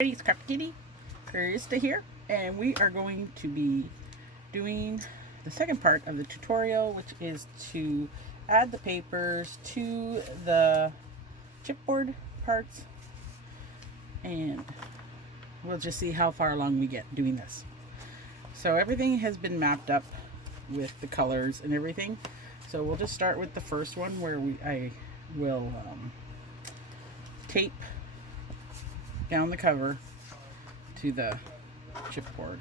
It's Crafty Kitty, Krista here, and we are going to be doing the second part of the tutorial, which is to add the papers to the chipboard parts, and we'll just see how far along we get doing this. So everything has been mapped up with the colors and everything, so we'll just start with the first one where I will tape down the cover to the chipboard.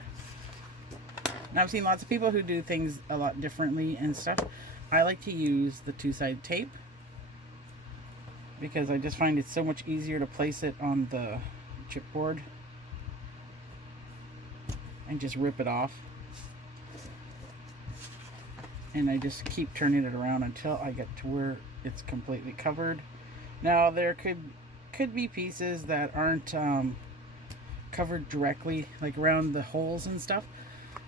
Now I've seen lots of people who do things a lot differently and stuff. I like to use the two-sided tape because I just find it so much easier to place it on the chipboard and just rip it off. And I just keep turning it around until I get to where it's completely covered. Now there could be pieces that aren't covered directly, like around the holes and stuff.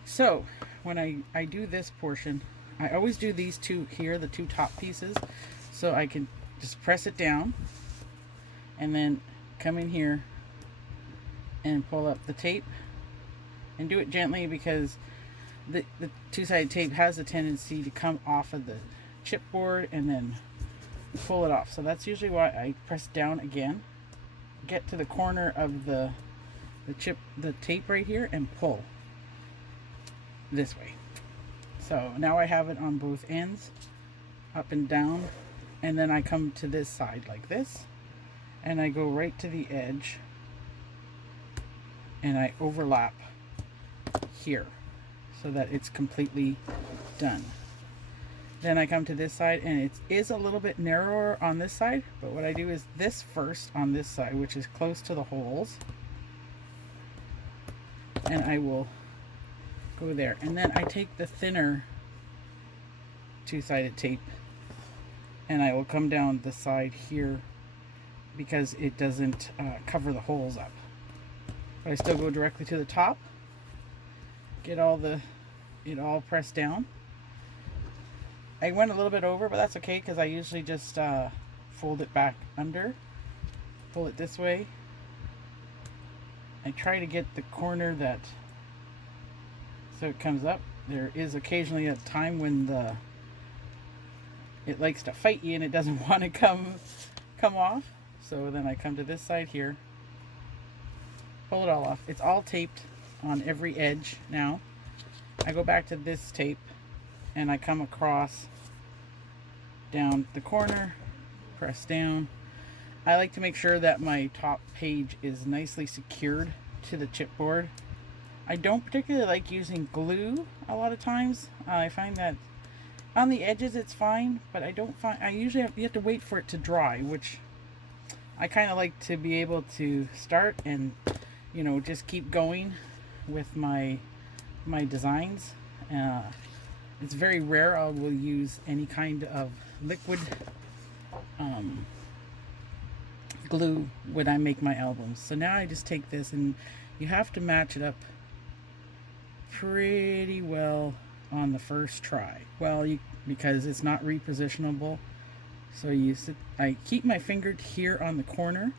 So when I do this portion, I always do these two here, the two top pieces, so I can just press it down and then come in here and pull up the tape and do it gently, because the two-sided tape has a tendency to come off of the chipboard and then pull it off. So that's usually why I press down again, get to the corner of the tape right here, and pull this way. So now I have it on both ends, up and down, and then I come to this side like this, and I go right to the edge and I overlap here so that it's completely done. Then I come to this side, and it is a little bit narrower on this side, but what I do is this first on this side, which is close to the holes, and I will go there. And then I take the thinner two-sided tape and I will come down the side here because it doesn't cover the holes up. But I still go directly to the top, get it all pressed down. I went a little bit over, but that's okay because I usually just fold it back under, pull it this way. I try to get the corner so it comes up. There is occasionally a time when it likes to fight you and it doesn't want to come off. So then I come to this side here, pull it all off. It's all taped on every edge now. I go back to this tape and I come across down the corner, press down. I like to make sure that my top page is nicely secured to the chipboard. I don't particularly like using glue a lot of times. I find that on the edges it's fine, but I usually you have to wait for it to dry, which I kind of like to be able to start and just keep going with my designs. It's very rare I will use any kind of liquid glue when I make my albums. So now I just take this, and you have to match it up pretty well on the first try. Well, because it's not repositionable. So I keep my finger here on the corner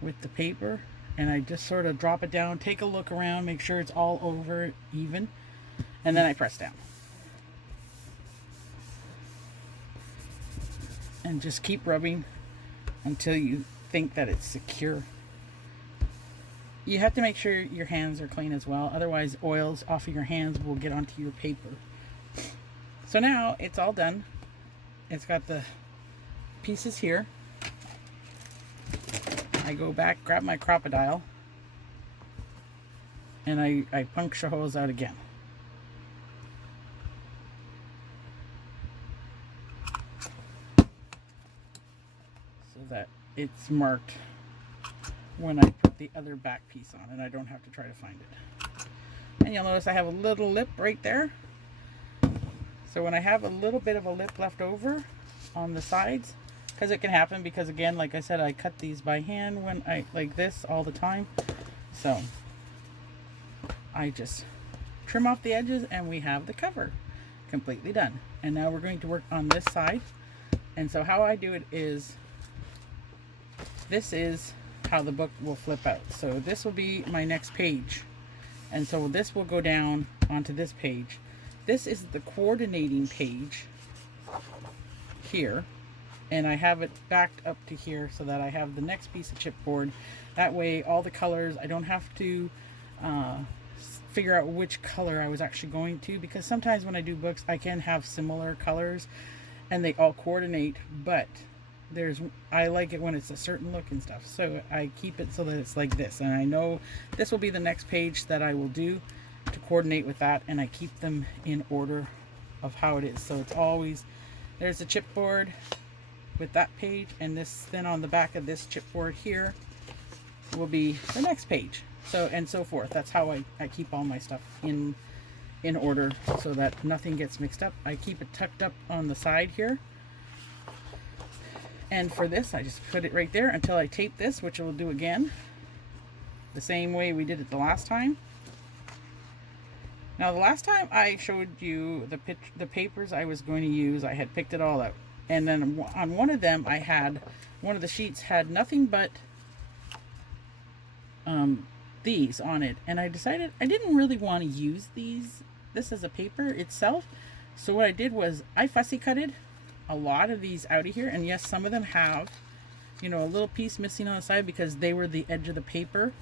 with the paper, and I just sort of drop it down, take a look around, make sure it's all over even, and then I press down. And just keep rubbing until you think that it's secure. You have to make sure your hands are clean as well, otherwise oils off of your hands will get onto your paper. So now it's all done. It's got the pieces here. I go back, grab my crocodile, and I puncture holes out again. So that it's marked when I put the other back piece on, and I don't have to try to find it. And you'll notice I have a little lip right there. So when I have a little bit of a lip left over on the sides, because it can happen, because again, like I said, I cut these by hand when I like this all the time. So I just trim off the edges and we have the cover completely done. And now we're going to work on this side. And so how I do it is, this is how the book will flip out. So this will be my next page. And so this will go down onto this page. This is the coordinating page here. And I have it backed up to here so that I have the next piece of chipboard. That way all the colors, I don't have to figure out which color I was actually going to, because sometimes when I do books I can have similar colors and they all coordinate, but I like it when it's a certain look and stuff, so I keep it so that it's like this, and I know this will be the next page that I will do to coordinate with that, and I keep them in order of how it is. So it's always, there's a chipboard with that page, and this, then on the back of this chipboard here will be the next page, so and so forth. That's how I keep all my stuff in order so that nothing gets mixed up. I keep it tucked up on the side here. And for this, I just put it right there until I tape this, which we'll do again the same way we did it the last time. Now, the last time I showed you the papers I was going to use, I had picked it all out. And then on one of them, I had, one of the sheets had nothing but these on it. And I decided I didn't really want to use this as a paper itself. So what I did was I fussy cutted a lot of these out of here, and yes, some of them have, you know, a little piece missing on the side because they were the edge of the paper.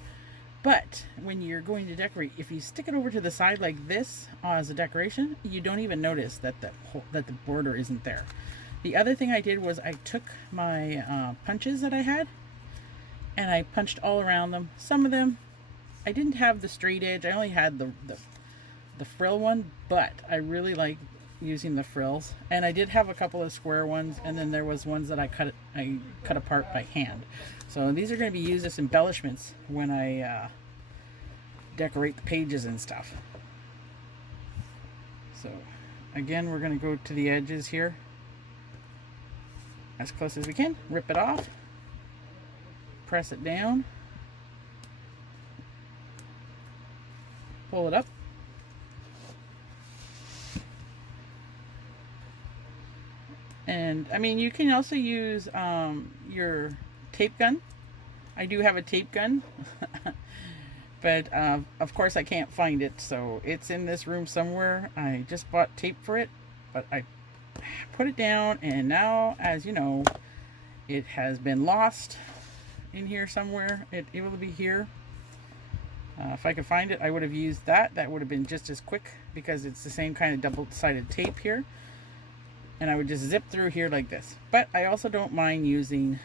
But when you're going to decorate, if you stick it over to the side like this as a decoration, you don't even notice that the border isn't there. The other thing I did was I took my punches that I had and I punched all around them. Some of them I didn't have the straight edge, I only had the frill one, but I really like using the frills, and I did have a couple of square ones, and then there was ones that I cut apart by hand. So these are going to be used as embellishments when I decorate the pages and stuff. So again, we're going to go to the edges here as close as we can, rip it off, press it down, pull it up, and I mean, you can also use your tape gun. I do have a tape gun, but of course I can't find it, so it's in this room somewhere. I just bought tape for it, but I put it down, and now, as you know, it has been lost in here somewhere. It will be here. If I could find it, I would have used that. That would have been just as quick because it's the same kind of double-sided tape here. And I would just zip through here like this. But I also don't mind using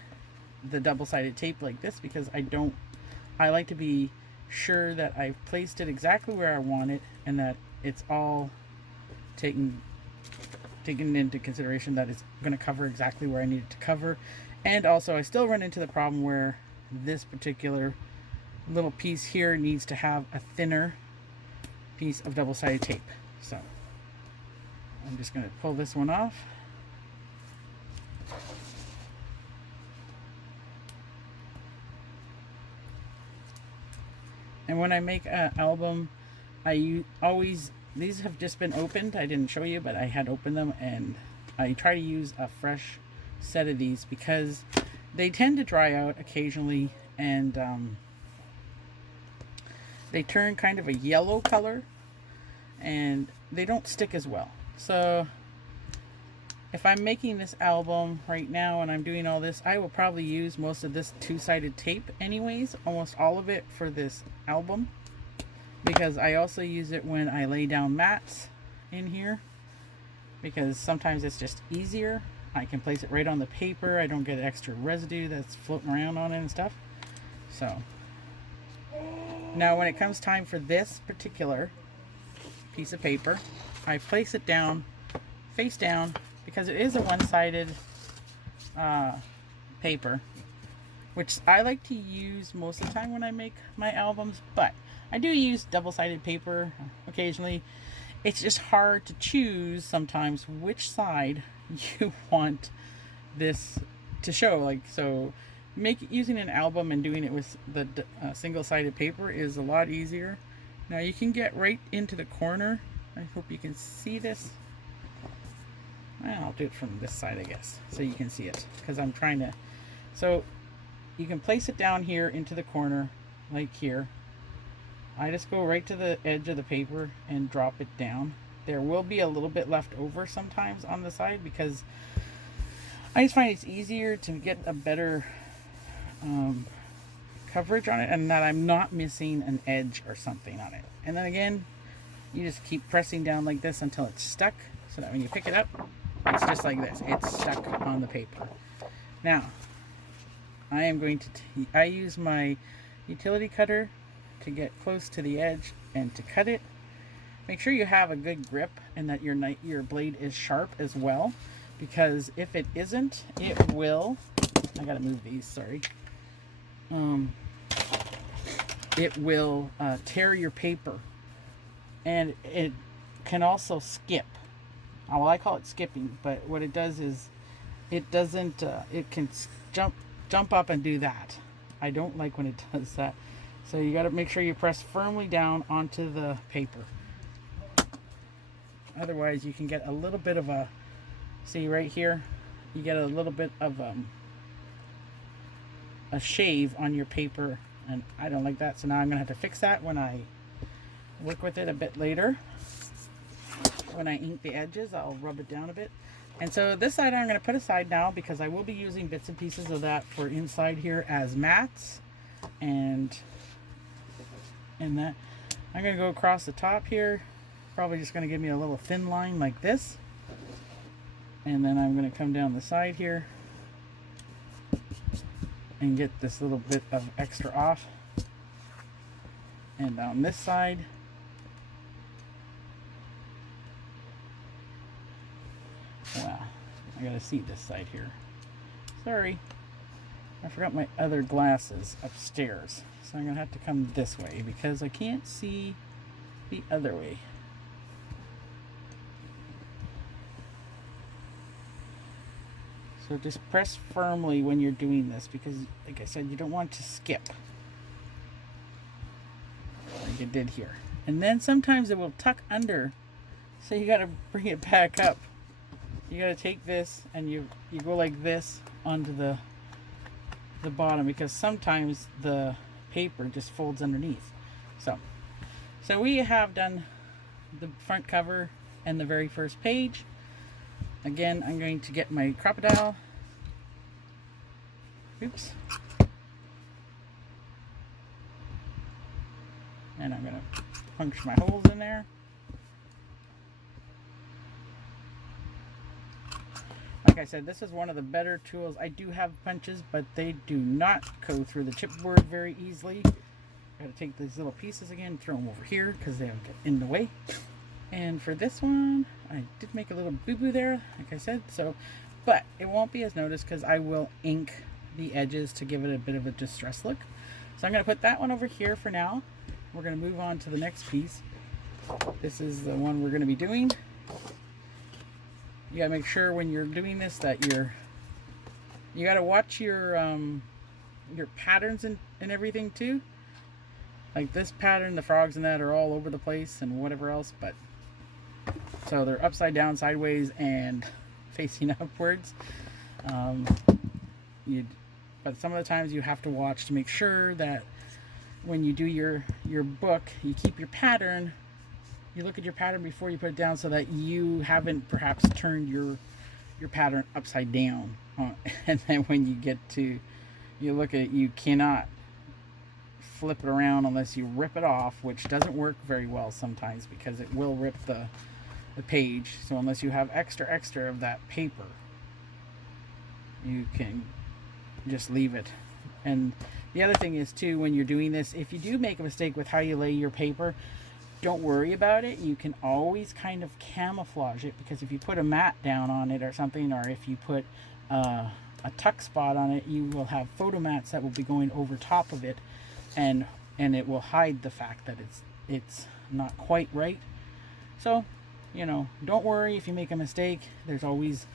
the double-sided tape like this because I like to be sure that I've placed it exactly where I want it and that it's all taken into consideration, that it's going to cover exactly where I need it to cover. And also I still run into the problem where this particular little piece here needs to have a thinner piece of double-sided tape. So I'm just going to pull this one off. And when I make an album, these have just been opened. I didn't show you, but I had opened them, and I try to use a fresh set of these because they tend to dry out occasionally, and they turn kind of a yellow color, and they don't stick as well. So if I'm making this album right now and I'm doing all this, I will probably use most of this two-sided tape anyways, almost all of it for this album, because I also use it when I lay down mats in here, because sometimes it's just easier. I can place it right on the paper. I don't get extra residue that's floating around on it and stuff. So now when it comes time for this particular piece of paper, I place it down, face down, because it is a one-sided paper, which I like to use most of the time when I make my albums, but I do use double-sided paper occasionally. It's just hard to choose sometimes which side you want this to show. Like, so using an album and doing it with the single-sided paper is a lot easier. Now you can get right into the corner. I hope you can see this. I'll do it from this side, I guess, so you can see it, because I'm trying to. So you can place it down here into the corner, like here. I just go right to the edge of the paper and drop it down. There will be a little bit left over sometimes on the side because I just find it's easier to get a better coverage on it, and that I'm not missing an edge or something on it. And then again, you just keep pressing down like this until it's stuck, so that when you pick it up, it's just like this. It's stuck on the paper. Now, I am going to, I use my utility cutter to get close to the edge and to cut it. Make sure you have a good grip and that your blade is sharp as well, because if it isn't, it will, I gotta move these, sorry. It will tear your paper, and it can also skip. Well, I call it skipping, but what it does is it doesn't, it can jump up and do that. I don't like when it does that. So you got to make sure you press firmly down onto the paper. Otherwise you can get a little bit of a, see right here, you get a little bit of a shave on your paper, and I don't like that. So now I'm going to have to fix that when I work with it a bit later. When I ink the edges, I'll rub it down a bit. And so this side I'm going to put aside now because I will be using bits and pieces of that for inside here as mats. And that I'm going to go across the top here. Probably just going to give me a little thin line like this. And then I'm going to come down the side here and get this little bit of extra off. And on this side, wow, I gotta see this side here. Sorry, I forgot my other glasses upstairs, so I'm gonna have to come this way because I can't see the other way. So just press firmly when you're doing this because, like I said, you don't want to skip like it did here. And then sometimes it will tuck under, so you gotta bring it back up. You gotta take this and you go like this onto the bottom, because sometimes the paper just folds underneath. So we have done the front cover and the very first page. Again, I'm going to get my crocodile. Oops. And I'm gonna punch my holes in there. Like I said, this is one of the better tools. I do have punches, but they do not go through the chipboard very easily. Gotta take these little pieces again, throw them over here because they'll get in the way. And for this one, I did make a little boo-boo there, like I said. So, but it won't be as noticed because I will ink the edges to give it a bit of a distressed look. So I'm gonna put that one over here for now. We're gonna move on to the next piece. This is the one we're gonna be doing. You gotta make sure when you're doing this that you gotta watch your patterns and everything too. Like this pattern, the frogs and that are all over the place and whatever else, but so they're upside down, sideways, and facing upwards. But some of the times you have to watch to make sure that when you do your book, you keep your pattern. You look at your pattern before you put it down so that you haven't perhaps turned your pattern upside down. And then when you get to, you look at it, you cannot flip it around unless you rip it off, which doesn't work very well sometimes because it will rip the page. So unless you have extra of that paper, you can just leave it. And the other thing is too, when you're doing this, if you do make a mistake with how you lay your paper, don't worry about it. You can always kind of camouflage it, because if you put a mat down on it or something, or if you put a tuck spot on it, you will have photo mats that will be going over top of it, and it will hide the fact that it's not quite right. So, you know, don't worry if you make a mistake. There's always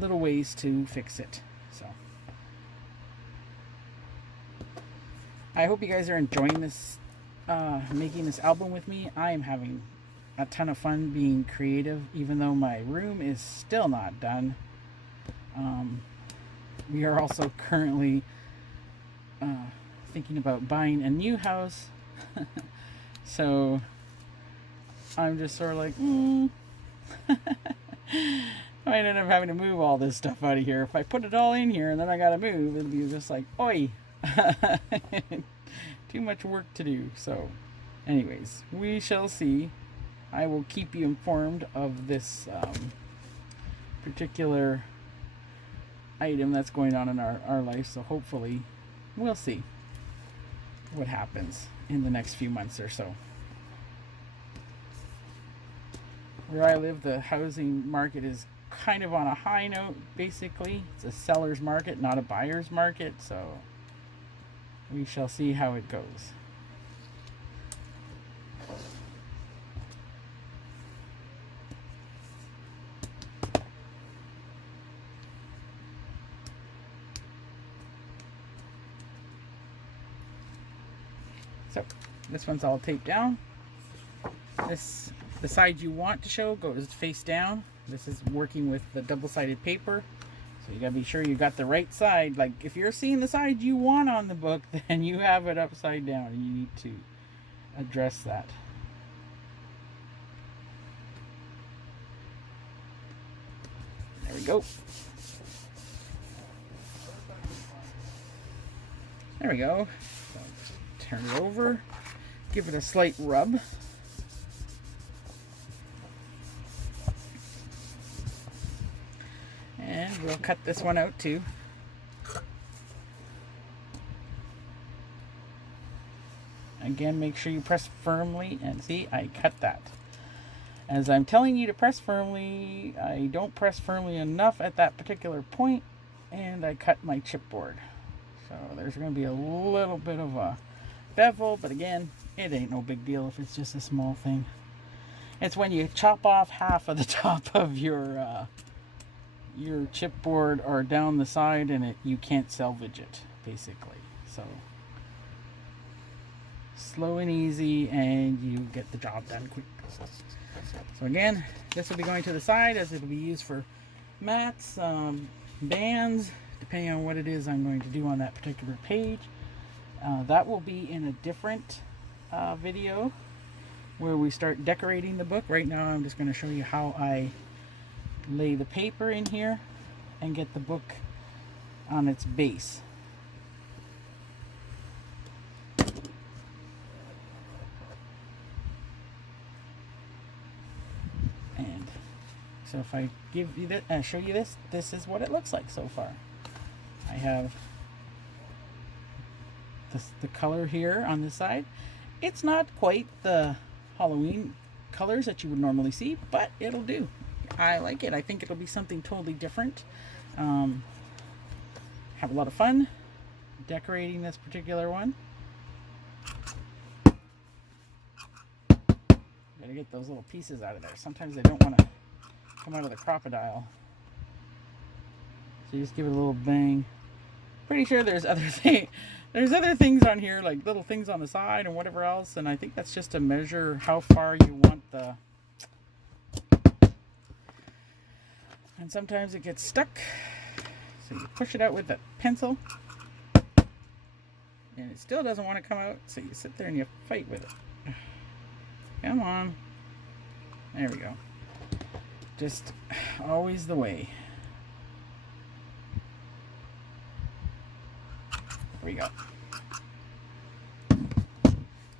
little ways to fix it. So I hope you guys are enjoying this, making this album with me. I am having a ton of fun being creative, even though my room is still not done. We are also currently thinking about buying a new house. So I'm just sort of like, I might end up having to move all this stuff out of here. If I put it all in here and then I gotta move, it'll be just like, oi. Too much work to do. So anyways, we shall see. I will keep you informed of this particular item that's going on in our life. So hopefully we'll see what happens in the next few months or so. Where I live, the housing market is kind of on a high note, basically. It's a seller's market, not a buyer's market, so we shall see how it goes. So this one's all taped down. The side you want to show goes face down. This is working with the double-sided paper, so you gotta be sure you got the right side. Like if you're seeing the side you want on the book, then you have it upside down and you need to address that. There we go. There we go. So turn it over, give it a slight rub. And we'll cut this one out too. Again, make sure you press firmly, and see, I cut that. As I'm telling you to press firmly, I don't press firmly enough at that particular point, and I cut my chipboard. So there's going to be a little bit of a bevel, but again, it ain't no big deal if it's just a small thing. It's when you chop off half of the top of your chipboard or down the side and you can't salvage it, basically. So slow and easy, and you get the job done quick. So again, this will be going to the side, as it'll be used for mats, bands, depending on what it is I'm going to do on that particular page. That will be in a different video where we start decorating the book. Right now I'm just going to show you how I lay the paper in here and get the book on its base. And so if I give you that, show you this, this is what it looks like so far. I have the color here on this side. It's not quite the Halloween colors that you would normally see, but it'll do. I like it. I think it'll be something totally different. Have a lot of fun decorating this particular one. Gotta get those little pieces out of there. Sometimes they don't want to come out of the crocodile. So you just give it a little bang. Pretty sure there's other things on here, like little things on the side and whatever else, and I think that's just to measure how far you want the. And sometimes it gets stuck, so you push it out with a pencil, and it still doesn't want to come out, so you sit there and you fight with it. Come on. There we go. Just always the way. There we go.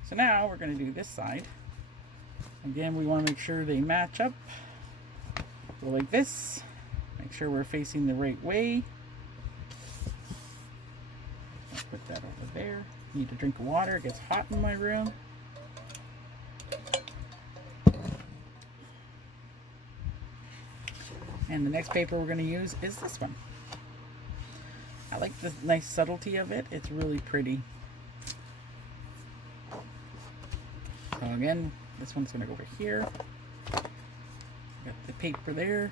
So now we're going to do this side. Again, we want to make sure they match up. Go like this. Make sure we're facing the right way. I'll put that over there. Need a drink of water. It gets hot in my room. And the next paper we're going to use is this one. I like the nice subtlety of it. It's really pretty. So again, this one's going to go over here. Got the paper there.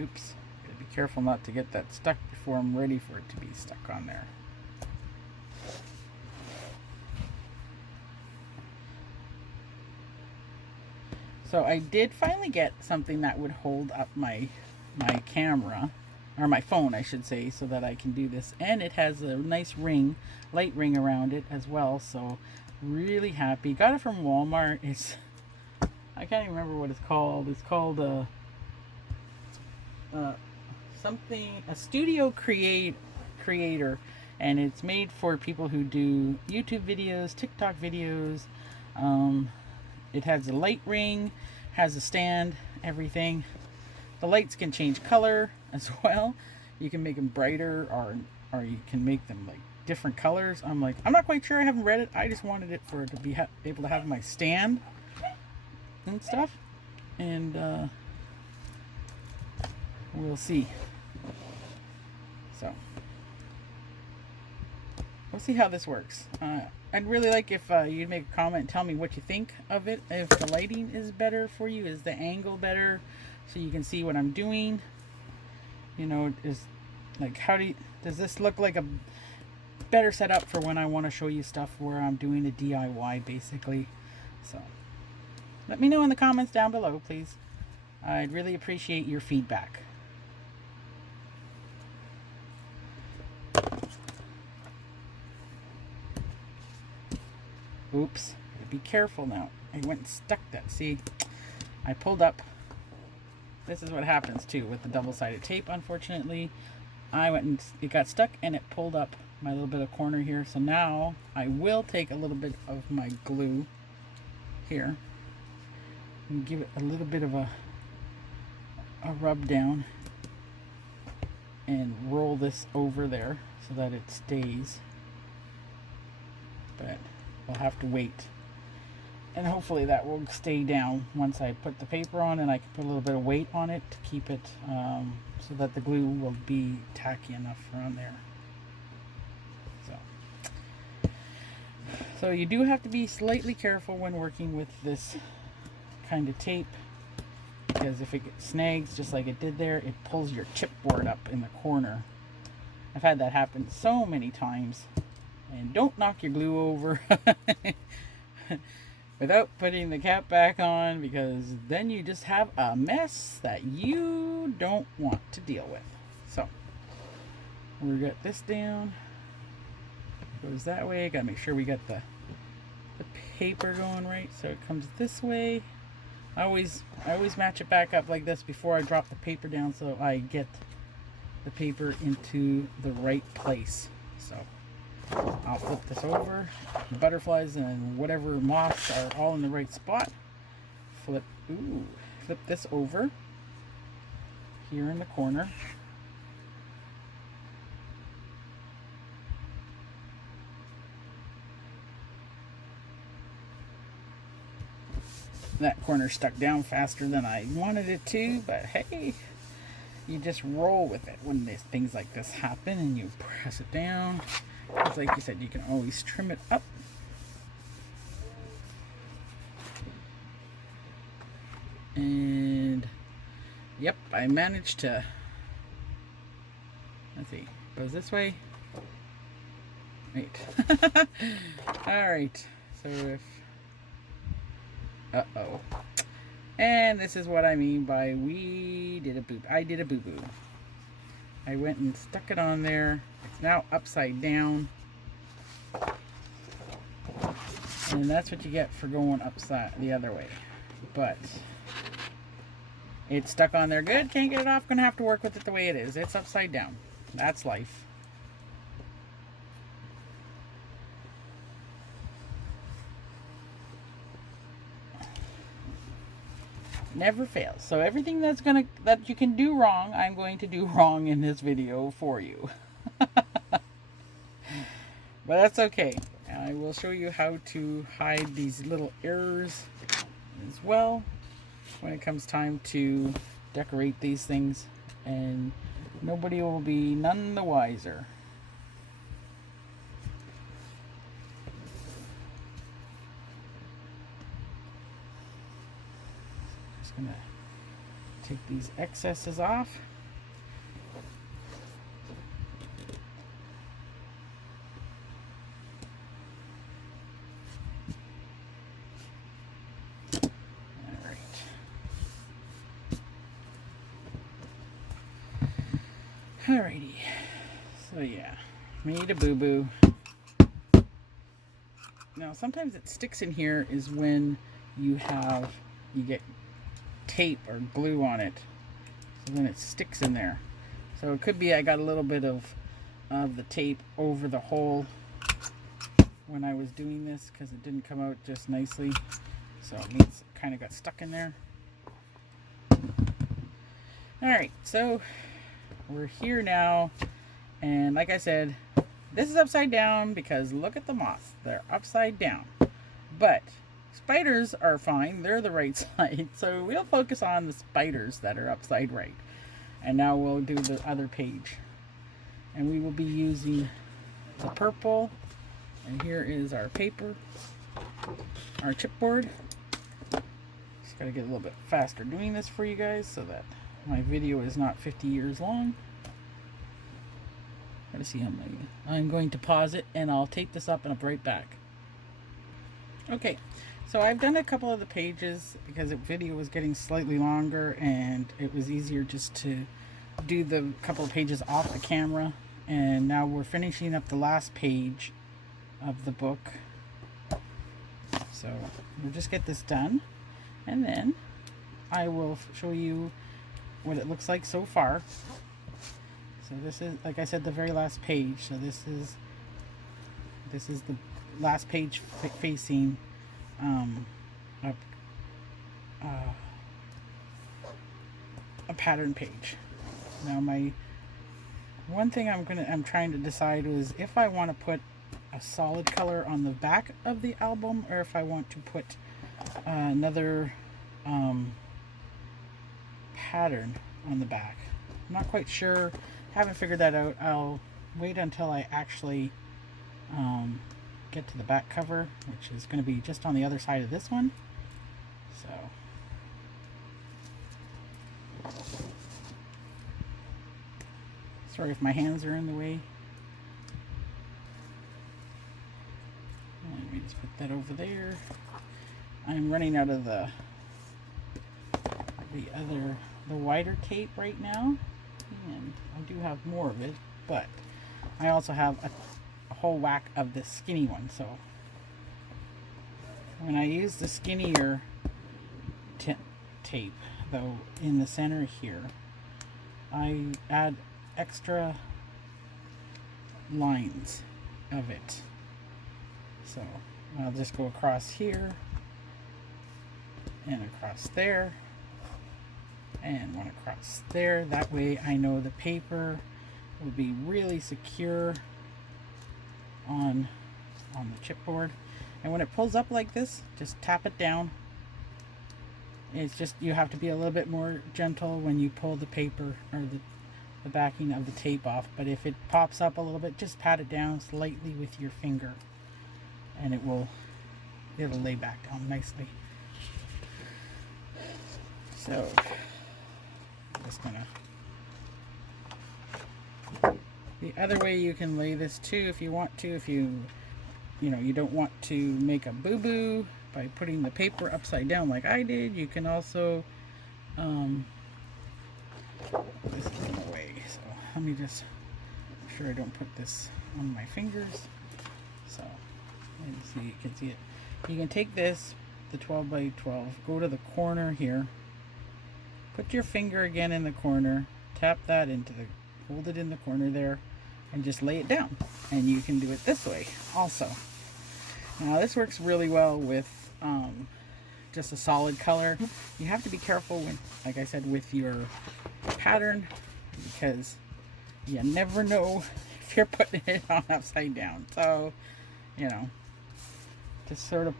Oops. Gotta be careful not to get that stuck before I'm ready for it to be stuck on there. So I did finally get something that would hold up my camera. or my phone I should say, so that I can do this. And it has a nice ring, light ring around it as well, so really happy. Got it from Walmart. It's, I can't even remember what it's called. It's called something, a studio creator, and it's made for people who do YouTube videos, TikTok videos. It has a light ring, has a stand, everything. The lights can change color as well. You can make them brighter, or you can make them like different colors. I'm not quite sure. I haven't read it. I just wanted it for it to be able to have my stand and stuff. And we'll see. So we'll see how this works. I'd really like if you'd make a comment and tell me what you think of it. If the lighting is better for you, is the angle better, so you can see what I'm doing. You know, is like, does this look like a better setup for when I want to show you stuff where I'm doing a DIY basically? So let me know in the comments down below, please. I'd really appreciate your feedback. Oops, be careful now. I went and stuck that. See, I pulled up. This is what happens too with the double-sided tape, unfortunately. I went and it got stuck and it pulled up my little bit of corner here. So now I will take a little bit of my glue here and give it a little bit of a rub down and roll this over there so that it stays. But we'll have to wait, and hopefully that will stay down once I put the paper on, and I can put a little bit of weight on it to keep it so that the glue will be tacky enough around there. So you do have to be slightly careful when working with this kind of tape, because if it snags just like it did there, it pulls your chipboard up in the corner. I've had that happen so many times. And don't knock your glue over without putting the cap back on, because then you just have a mess that you don't want to deal with. So we got this down. Goes that way. Gotta make sure we got the paper going right, so it comes this way. I always match it back up like this before I drop the paper down, so I get the paper into the right place. So I'll flip this over. The butterflies and whatever moths are all in the right spot. Flip this over here in the corner. That corner stuck down faster than I wanted it to, but hey, you just roll with it when things like this happen, and you press it down. It's like you said, you can always trim it up. And yep, I managed to, let's see, goes this way. Wait. Alright, so if, uh-oh. And this is what I mean by I did a boo-boo. I went and stuck it on there. It's now upside down. And that's what you get for going upside the other way. But it's stuck on there good. Can't get it off. Gonna have to work with it the way it is. It's upside down. That's life. Never fails. So everything that you can do wrong, I'm going to do wrong in this video for you. But that's okay. I will show you how to hide these little errors as well when it comes time to decorate these things, and nobody will be none the wiser. Just gonna take these excesses off. Alrighty. So yeah, made a boo-boo. Now sometimes it sticks in here is when you get tape or glue on it. So then it sticks in there. So it could be I got a little bit of the tape over the hole when I was doing this because it didn't come out just nicely. So it means it kind of got stuck in there. Alright, so we're here now. And like I said, this is upside down because look at the moths. They're upside down. But spiders are fine. They're the right side. So we'll focus on the spiders that are upside right. And now we'll do the other page. And we will be using the purple. And here is our paper. Our chipboard. Just gotta get a little bit faster doing this for you guys so that my video is not 50 years long. Gotta see how many. I'm going to pause it and I'll tape this up and I'll be right back. Okay, so I've done a couple of the pages because the video was getting slightly longer and it was easier just to do the couple of pages off the camera. And now we're finishing up the last page of the book. So we'll just get this done and then I will show you what it looks like so far. So this is, like I said, the very last page. So this is the last page facing a pattern page. Now my one thing I'm trying to decide is if I want to put a solid color on the back of the album or if I want to put another pattern on the back. I'm not quite sure. Haven't figured that out. I'll wait until I actually get to the back cover, which is going to be just on the other side of this one. So sorry if my hands are in the way. Let me just put that over there. I'm running out of the wider tape right now, and I do have more of it, but I also have a whole whack of the skinny one. So when I use the skinnier tape, though, in the center here, I add extra lines of it. So I'll just go across here and across there and one across there. That way I know the paper will be really secure on the chipboard. And when it pulls up like this, just tap it down. It's just, you have to be a little bit more gentle when you pull the paper or the backing of the tape off. But if it pops up a little bit, just pat it down slightly with your finger and it'll lay back down nicely. So I'm just gonna, the other way you can lay this too, if you want to, if you don't want to make a boo-boo by putting the paper upside down like I did, you can also this is in the way, so let me just make sure I don't put this on my fingers. So let's see, you can see it. You can take this, the 12 by 12, go to the corner here, put your finger again in the corner, tap that hold it in the corner there, and just lay it down. And you can do it this way also. Now this works really well with just a solid color. You have to be careful when, like I said, with your pattern, because you never know if you're putting it on upside down. So, just sort of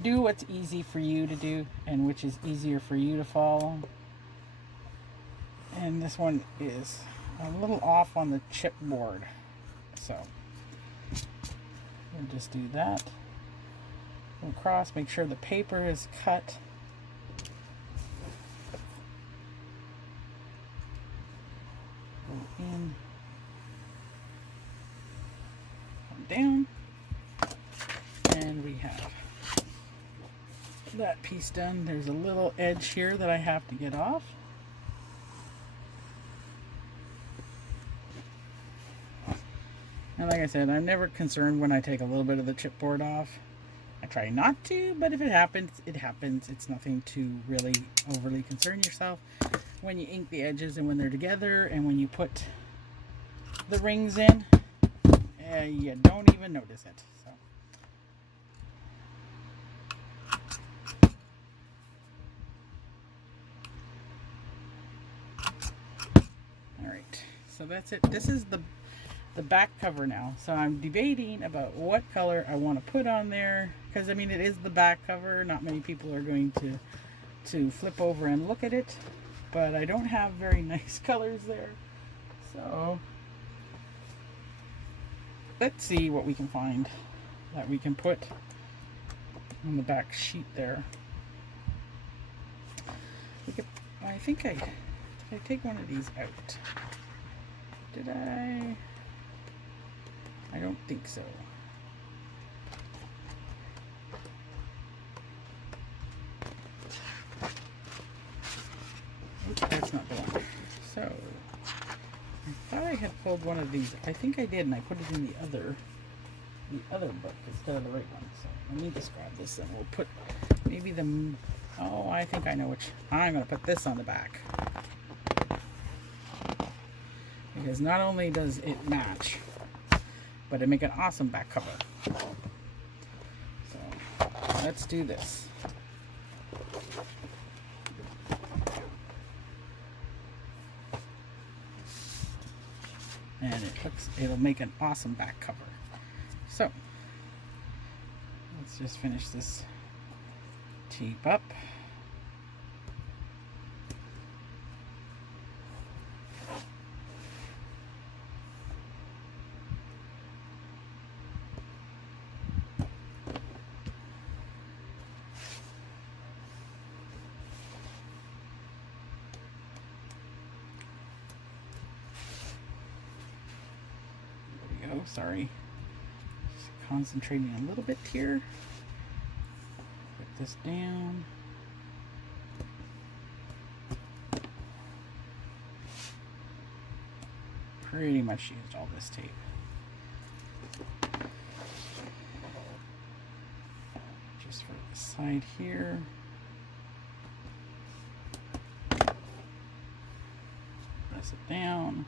do what's easy for you to do and which is easier for you to follow. And this one is a little off on the chipboard, so we'll just do that. Go across, make sure the paper is cut. Go in, come down, and we have that piece done. There's a little edge here that I have to get off. And like I said, I'm never concerned when I take a little bit of the chipboard off. I try not to, but if it happens, it happens. It's nothing to really overly concern yourself when you ink the edges and when they're together, and when you put the rings in, you don't even notice it. So. All right, so that's it. This is the back cover now. So I'm debating about what color I want to put on there, because I mean, it is the back cover. Not many people are going to flip over and look at it, but I don't have very nice colors there. So let's see what we can find that we can put on the back sheet there. I think did I take one of these out? Did I? I don't think so. Oops, that's not the one. So, I thought I had pulled one of these. I think I did, and I put it in the other book instead of the right one. So let me just grab this, and we'll put maybe the. Oh, I think I know which. I'm going to put this on the back, because not only does it match, but it make an awesome back cover. So let's do this. And it'll make an awesome back cover. So let's just finish this tape up. Sorry, just concentrating a little bit here. Put this down. Pretty much used all this tape. Just for the side here. Press it down.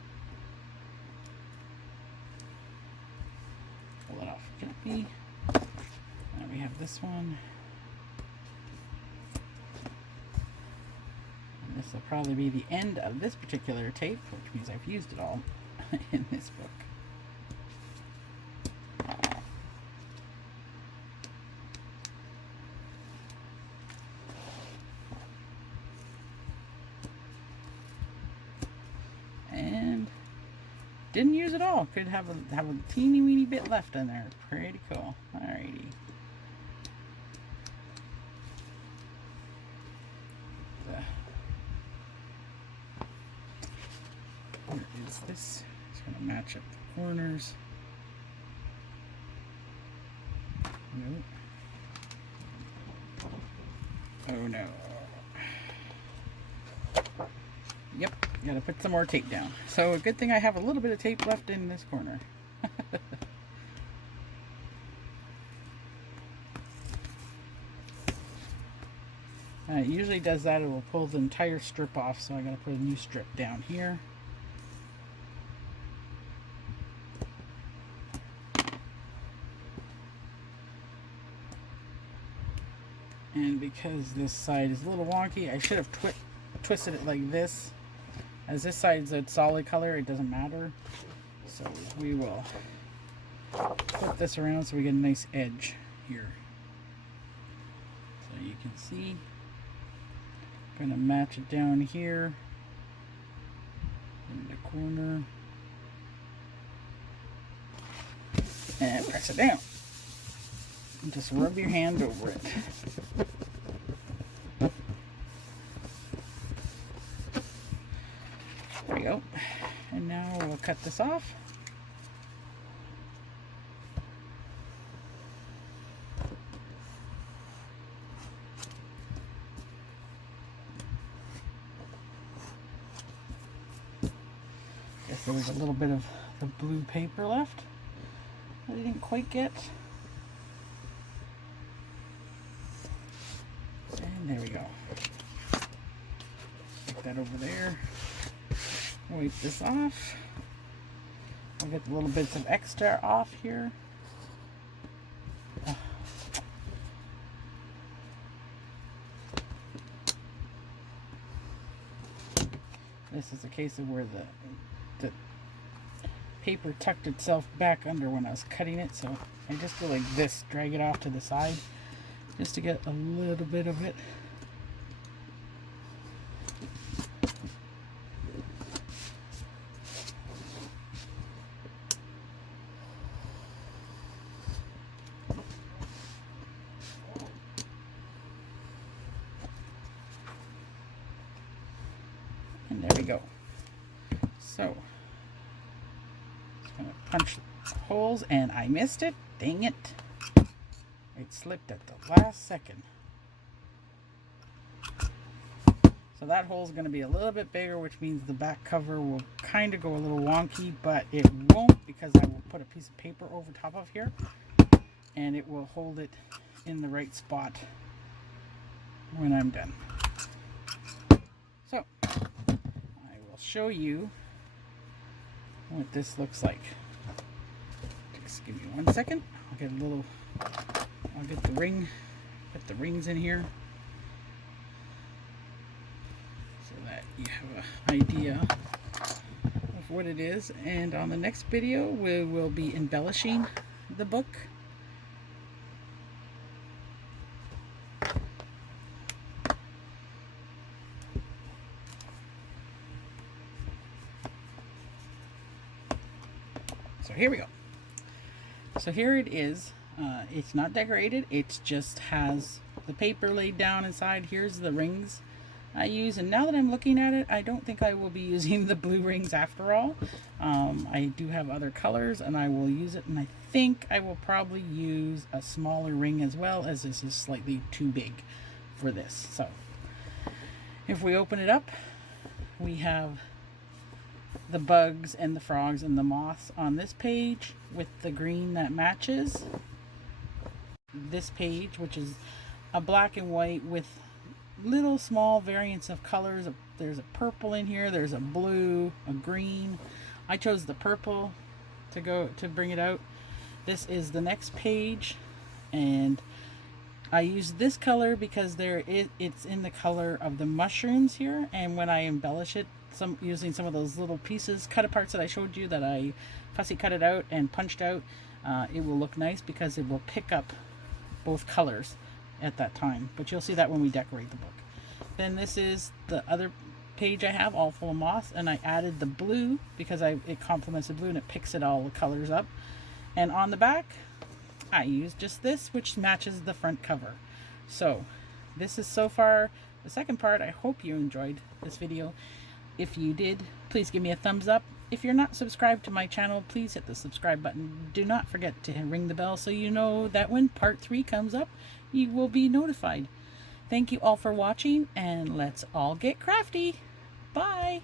Pull it off gently. Now we have this one. And this will probably be the end of this particular tape, which means I've used it all in this book. And didn't use it all. Could have a teeny weeny bit left in there. Pretty cool. Alrighty. Where is this? Just gonna match up the corners. Nope. Oh no. Yep, gotta put some more tape down. So a good thing I have a little bit of tape left in this corner. It usually does that, it will pull the entire strip off, so I gotta put a new strip down here. And because this side is a little wonky, I should have twisted it like this. As this side's a solid color, it doesn't matter. So we will flip this around so we get a nice edge here. So you can see, I'm going to match it down here in the corner and press it down. And just rub your hand over it. There we go. And now we'll cut this off. Guess there was a little bit of the blue paper left. I didn't quite get. And there we go. Stick that over there. Wipe this off. I'll get the little bits of extra off here. This is a case of where the paper tucked itself back under when I was cutting it, so I just go like this, drag it off to the side just to get a little bit of it. And there we go. So, just gonna punch holes, and I missed it. Dang it. It slipped at the last second. So that hole is going to be a little bit bigger, which means the back cover will kind of go a little wonky, but it won't, because I will put a piece of paper over top of here, and it will hold it in the right spot when I'm done. So, I will show you what this looks like. Just give me 1 second. I'll get the ring, put the rings in here so that you have an idea of what it is. And on the next video, we will be embellishing the book. So here we go. So here it is. It's not decorated. It just has the paper laid down inside. Here's the rings I use. And now that I'm looking at it, I don't think I will be using the blue rings after all. I do have other colors and I will use it. And I think I will probably use a smaller ring as well, as this is slightly too big for this. So if we open it up, we have the bugs and the frogs and the moths on this page with the green that matches this page, which is a black and white with little small variants of colors. There's a purple in here, there's a blue, a green. I chose the purple to bring it out. This is the next page, and I use this color because it's in the color of the mushrooms here, and when I embellish it, using some of those little pieces, cut aparts that I showed you that I fussy cut it out and punched out, it will look nice because it will pick up both colors at that time. But you'll see that when we decorate the book. Then this is the other page I have, all full of moss, and I added the blue because it complements the blue and it picks it all the colors up. And on the back, I used just this, which matches the front cover. So this is so far the second part. I hope you enjoyed this video. If you did, please give me a thumbs up. If you're not subscribed to my channel, please hit the subscribe button. Do not forget to ring the bell so you know that when part 3 comes up, you will be notified. Thank you all for watching, and let's all get crafty. Bye.